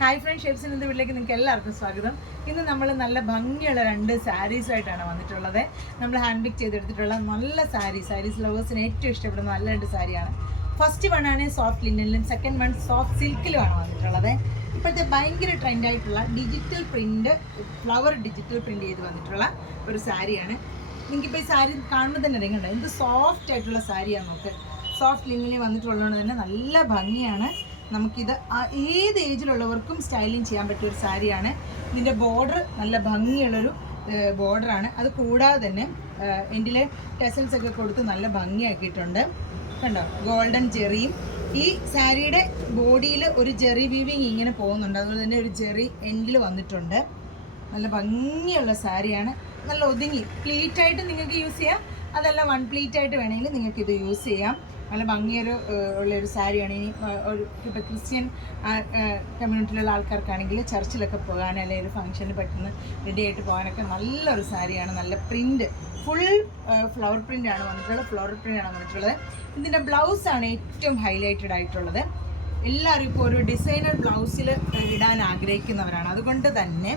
Hi front ഷേപ്സിൻ്റെ വീട്ടിലേക്ക് നിങ്ങൾക്ക് എല്ലാവർക്കും സ്വാഗതം. ഇന്ന് നമ്മൾ നല്ല ഭംഗിയുള്ള 2 സാരീസായിട്ടാണ് വന്നിട്ടുള്ളത്. നമ്മൾ ഹാൻഡ് പിക്ക് ചെയ്തെടുത്തിട്ടുള്ള നല്ല സാരീസ് ലവേഴ്സിന് ഏറ്റവും ഇഷ്ടപ്പെടുന്ന നല്ല 2 സാരിയാണ്. ഫസ്റ്റ് വൺ ആണ് സോഫ്റ്റ് ലിനനിലും, സെക്കൻഡ് വൺ സോഫ്റ്റ് സിൽക്കിലുമാണ് വന്നിട്ടുള്ളത്. ഇപ്പോഴത്തെ ഭയങ്കര ട്രെൻഡായിട്ടുള്ള digital print, flower digital print ചെയ്ത് വന്നിട്ടുള്ള ഒരു സാരിയാണ്. നിങ്ങൾക്കിപ്പോൾ ഈ സാരി കാണുമ്പോൾ തന്നെ അറിയുന്നുണ്ട് എന്ത് സോഫ്റ്റ് ആയിട്ടുള്ള സാരിയാണ്. നോക്ക്, സോഫ്റ്റ് ലിനനിൽ വന്നിട്ടുള്ളതുകൊണ്ട് തന്നെ നല്ല ഭംഗിയാണ്. നമുക്കിത് ഏത് ഏജിലുള്ളവർക്കും സ്റ്റൈലിങ് ചെയ്യാൻ പറ്റിയ ഒരു സാരിയാണ്. ഇതിൻ്റെ ബോർഡർ നല്ല ഭംഗിയുള്ളൊരു ബോർഡറാണ്. അത് കൂടാതെ തന്നെ എൻഡിലെ ടെസൽസ് ഒക്കെ കൊടുത്ത് നല്ല ഭംഗിയാക്കിയിട്ടുണ്ട്. കണ്ടോ, ഗോൾഡൻ ജെറിയും ഈ സാരിയുടെ ബോഡിയിൽ ഒരു ജെറി വീവിങ് ഇങ്ങനെ പോകുന്നുണ്ട്. അതുപോലെ തന്നെ ഒരു ജെറി എൻഡിൽ വന്നിട്ടുണ്ട്. നല്ല ഭംഗിയുള്ള സാരിയാണ്. നല്ല ഒതുങ്ങി പ്ലീറ്റായിട്ട് നിങ്ങൾക്ക് യൂസ് ചെയ്യാം, അതല്ല വൺ പ്ലീറ്റായിട്ട് വേണമെങ്കിൽ നിങ്ങൾക്കിത് യൂസ് ചെയ്യാം. നല്ല ഭംഗിയൊരു ഉള്ളൊരു സാരിയാണ്. ഇനി ഒരു ഇപ്പോൾ ക്രിസ്ത്യൻ കമ്മ്യൂണിറ്റിയിലുള്ള ആൾക്കാർക്കാണെങ്കിൽ ചർച്ചിലൊക്കെ പോകാൻ അല്ലെങ്കിൽ ഒരു ഫംഗ്ഷന് പെട്ടെന്ന് റെഡി ആയിട്ട് പോകാനൊക്കെ നല്ലൊരു സാരിയാണ്. നല്ല പ്രിൻറ്റ്, ഫുൾ ഫ്ലവർ പ്രിൻ്റാണ് വന്നിട്ടുള്ളത്. ഇതിൻ്റെ ബ്ലൗസാണ് ഏറ്റവും ഹൈലൈറ്റഡ് ആയിട്ടുള്ളത്. എല്ലാവരും ഇപ്പോൾ ഒരു ഡിസൈനർ ബ്ലൗസിൽ ഇടാൻ ആഗ്രഹിക്കുന്നവരാണ്. അതുകൊണ്ട് തന്നെ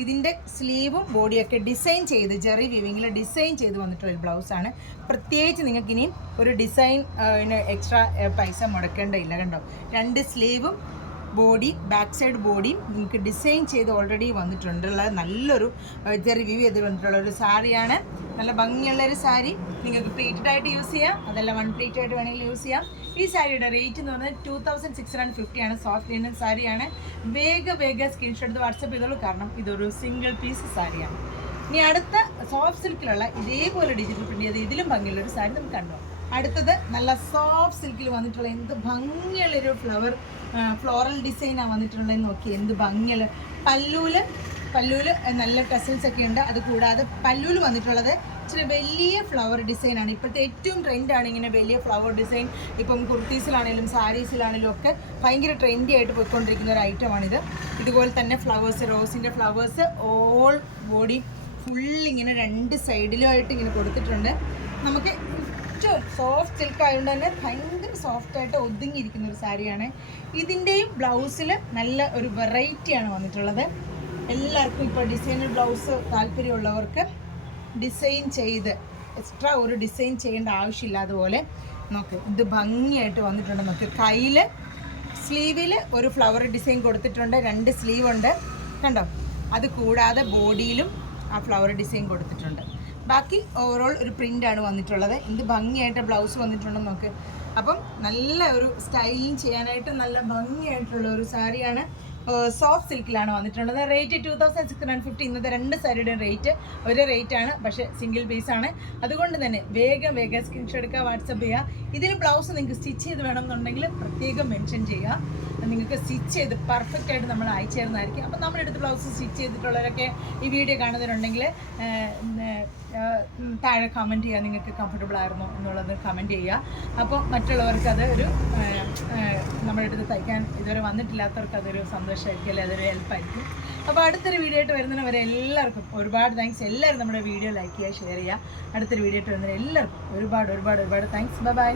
ഇതിൻ്റെ സ്ലീവും ബോഡിയൊക്കെ ഡിസൈൻ ചെയ്ത് ജെറി വീവിങ്ങിൽ ഡിസൈൻ ചെയ്ത് വന്നിട്ടുള്ളൊരു ബ്ലൗസാണ്. പ്രത്യേകിച്ച് നിങ്ങൾക്കിനി ഒരു ഡിസൈൻ എക്സ്ട്രാ പൈസ മുടക്കേണ്ടതില്ല. കണ്ടോ, 2 സ്ലീവും ബോഡി, ബാക്ക് സൈഡ് ബോഡിയും നിങ്ങൾക്ക് ഡിസൈൻ ചെയ്ത് ഓൾറെഡി വന്നിട്ടുള്ള നല്ലൊരു ജെറി വീവ് ചെയ്ത് വന്നിട്ടുള്ള ഒരു സാരിയാണ്. നല്ല ഭംഗിയുള്ളൊരു സാരി. നിങ്ങൾക്ക് പ്ലീറ്റഡ് ആയിട്ട് യൂസ് ചെയ്യാം, അതല്ല വൺ പ്ലീറ്റ് ആയിട്ട് വേണമെങ്കിൽ യൂസ് ചെയ്യാം. ഈ സാരിയുടെ റേറ്റ് എന്ന് പറഞ്ഞാൽ 2650 ആണ്. സോഫ്റ്റ് ലിനൻ സാരിയാണ്. വേഗം സ്ക്രീൻഷോട്ട് എടുത്ത് വാട്സപ്പ് ചെയ്തോളൂ, കാരണം ഇതൊരു സിംഗിൾ പീസ് സാരിയാണ്. ഇനി അടുത്ത സോഫ്റ്റ് സിൽക്കിലുള്ള ഇതേപോലെ ഡിജിറ്റൽ പ്രിൻ്റ് ചെയ്ത് ഇതിലും ഭംഗിയുള്ളൊരു സാരി നമുക്ക് കണ്ടു. അടുത്തത് നല്ല സോഫ്റ്റ് സിൽക്കിൽ വന്നിട്ടുള്ള എന്ത് ഭംഗിയുള്ളൊരു ഫ്ലോറൽ ഡിസൈനാണ് വന്നിട്ടുള്ളതെന്ന് നോക്കി. എന്ത് ഭംഗിയുള്ള പല്ലൂല് നല്ല ടെസൽസ് ഒക്കെ ഉണ്ട്. അതുകൂടാതെ പല്ലൂല് വന്നിട്ടുള്ളത് ഇച്ചിരി വലിയ ഫ്ലവർ ഡിസൈനാണ്. ഇപ്പോഴത്തെ ഏറ്റവും ട്രെൻഡാണ് ഇങ്ങനെ വലിയ ഫ്ലവർ ഡിസൈൻ. ഇപ്പം കുർത്തീസിലാണെങ്കിലും സാരീസിലാണെങ്കിലും ഒക്കെ ഭയങ്കര ട്രെൻഡി ആയിട്ട് പോയിക്കൊണ്ടിരിക്കുന്ന ഒരു ഐറ്റമാണിത്. ഇതുപോലെ തന്നെ ഫ്ലവേഴ്സ്, റോസിൻ്റെ ഫ്ലവേഴ്സ് ഓൾ ബോഡി ഫുൾ ഇങ്ങനെ 2 സൈഡിലുമായിട്ട് ഇങ്ങനെ കൊടുത്തിട്ടുണ്ട്. നമുക്ക് ഏറ്റവും സോഫ്റ്റ് സിൽക്ക് ആയതുകൊണ്ട് തന്നെ ഭയങ്കര സോഫ്റ്റായിട്ട് ഒതുങ്ങിയിരിക്കുന്ന ഒരു സാരിയാണ്. ഇതിൻ്റെയും ബ്ലൗസിൽ നല്ല ഒരു വെറൈറ്റിയാണ് വന്നിട്ടുള്ളത്. എല്ലാവർക്കും ഇപ്പോൾ ഡിസൈനർ ബ്ലൗസ് താല്പര്യമുള്ളവർക്ക് ഡിസൈൻ ചെയ്ത് എക്സ്ട്രാ ഒരു ഡിസൈൻ ചെയ്യേണ്ട ആവശ്യമില്ലാതെ പോലെ നോക്ക് ഇത് ഭംഗിയായിട്ട് വന്നിട്ടുണ്ട്. നോക്ക്, കയ്യിൽ സ്ലീവിൽ ഒരു ഫ്ലവർ ഡിസൈൻ കൊടുത്തിട്ടുണ്ട്. 2 സ്ലീവ് ഉണ്ട്, കണ്ടോ. അത് കൂടാതെ ബോഡിയിലും ആ ഫ്ലവർ ഡിസൈൻ കൊടുത്തിട്ടുണ്ട്. ബാക്കി ഓവറോൾ ഒരു പ്രിൻ്റാണ് വന്നിട്ടുള്ളത്. എന്ത് ഭംഗിയായിട്ട് ബ്ലൗസ് വന്നിട്ടുണ്ടെന്ന് നോക്ക്. അപ്പം നല്ല ഒരു സ്റ്റൈലിങ് ചെയ്യാനായിട്ട് നല്ല ഭംഗിയായിട്ടുള്ള ഒരു സാരിയാണ്. സോഫ്റ്റ് സിൽക്കിലാണ് വന്നിട്ടുള്ളത്. റേറ്റ് 2650. ഇന്നത്തെ 2 സാരിയുടെ റേറ്റ് ഒരേ റേറ്റാണ്, പക്ഷേ സിംഗിൾ പീസാണ്. അതുകൊണ്ട് തന്നെ വേഗം സ്ക്രീൻഷോട്ട് എടുക്കുക, വാട്സപ്പ് ചെയ്യുക. ഇതിന് ബ്ലൗസ് നിങ്ങൾക്ക് സ്റ്റിച്ച് ചെയ്ത് വേണമെന്നുണ്ടെങ്കിൽ പ്രത്യേകം മെൻഷൻ ചെയ്യുക. നിങ്ങൾക്ക് സ്റ്റിച്ച് ചെയ്ത് പെർഫെക്റ്റ് ആയിട്ട് നമ്മൾ അയച്ചു തരുന്നതായിരിക്കും. അപ്പം നമ്മുടെ അടുത്ത് ബ്ലൗസ് സ്റ്റിച്ച് ചെയ്തിട്ടുള്ളവരൊക്കെ ഈ വീഡിയോ കാണുന്നവരുണ്ടെങ്കിൽ താഴെ കമൻറ്റ് ചെയ്യുക, നിങ്ങൾക്ക് കംഫർട്ടബിൾ ആയിരുന്നോ എന്നുള്ളത് കമൻറ്റ് ചെയ്യുക. അപ്പോൾ മറ്റുള്ളവർക്ക് അത് ഒരു നമ്മുടെ അടുത്ത് തയ്ക്കാൻ ഇതുവരെ വന്നിട്ടില്ലാത്തവർക്ക് അതൊരു സന്തോഷമായിരിക്കും, അല്ലെങ്കിൽ അതൊരു ഹെൽപ്പായിരിക്കും. അപ്പോൾ അടുത്തൊരു വീഡിയോ ആയിട്ട് വരുന്നവരെ എല്ലാവർക്കും ഒരുപാട് താങ്ക്സ്. എല്ലാവരും നമ്മുടെ വീഡിയോ ലൈക്ക് ചെയ്യുക, ഷെയർ ചെയ്യുക. അടുത്തൊരു വീഡിയോ ആയിട്ട് വരുന്നവരെ എല്ലാവർക്കും ഒരുപാട് താങ്ക്സ്. ബൈ.